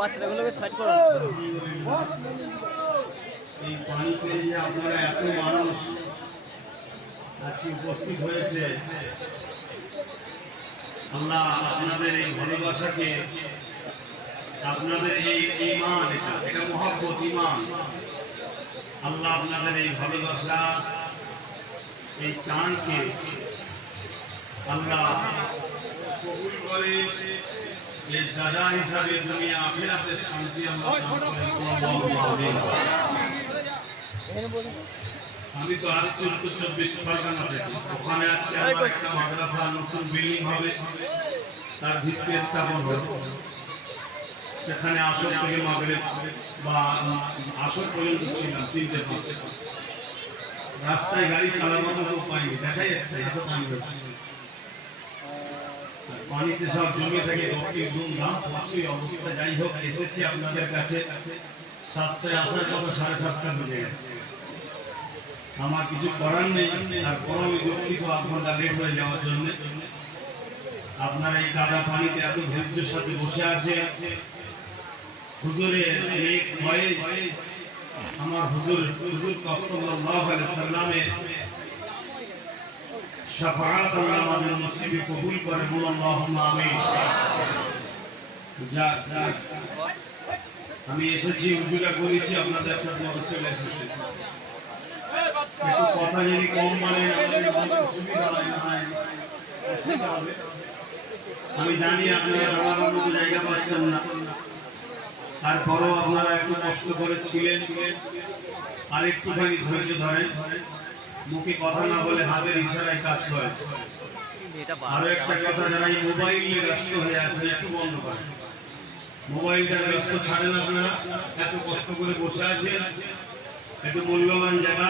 বাচ্চাগুলোকে সাইড করো। এই পানি পেয়ে যে আপনারা এত মানুষ আজকে উপস্থিত হয়েছে, আল্লাহ আপনাদের এই ভালোবাসাকে, আপনাদের এই ঈমান, এটা মহব্বত ঈমান, আল্লাহ আপনাদের এই ভালোবাসা, এই টানকে আল্লাহ কবুল করে এই সাজা হিসাবে দুনিয়া আখিরাতের শান্তি আল্লাহ। আমি তো আসছি উত্তর 24 পরগনা থেকে, ওখানে আজকে আমার একটা মাদ্রাসা নতুন বিল্ডিং হবে, তার ভিত্তি স্থাপন হবে। সেখানে আসর থেকে মাগরিব বা আসর পর্যন্ত ছিলাম 3টে পাশে। রাস্তায় গাড়ি চালানোর মতো উপায় নেই, দেখা যাচ্ছে এত পানি হচ্ছে, পানিতে সব জমে থাকে, রক্তি ধুমধাম পড়ছে অবস্থা। যাই হোক, এসেছি আপনাদের কাছে, 7টায় আসার কথা 7:30 বেজে গেছে। আমার কিছু করার নেই, আর বড় আমি দুঃখিত 8 ঘন্টা লেট হয়ে যাওয়ার জন্য। আপনারা এই কাদা পানিতে এত ধৈর্যের সাথে বসে আছে, হুজুরের নেক ভয়ে আমার হুজুর সাল্লাল্লাহু আলাইহি সাল্লামের শাফাআত আল্লাহ আমাদের নসিবে কবুল করে, বলুন আল্লাহুম্মা আমিন। আমি এসেছি, উজুটা করেছি, আপনাদের সাথে চলে এসেছি। একটু কথা যদি কম মানে সুবিধা হয় না, আমি জানি আপনারা দাঁড়ানোর মতো জায়গা পাচ্ছেন না, তারপরও আপনারা একটু কষ্ট করে ছিলেন। আর একটুখানি ধৈর্য ধরেন, মুখে কথা না বলে হাতের ইশারায় কাজ করে। আরো একটা কথা, যারা এই মোবাইলে ব্যস্ত হয়ে আছেন একটু বন্ধ করেন, মোবাইলটা ব্যস্ত ছাড়েন। আপনারা এত কষ্ট করে বসে আছেন, একটু মূল্যবান জায়গা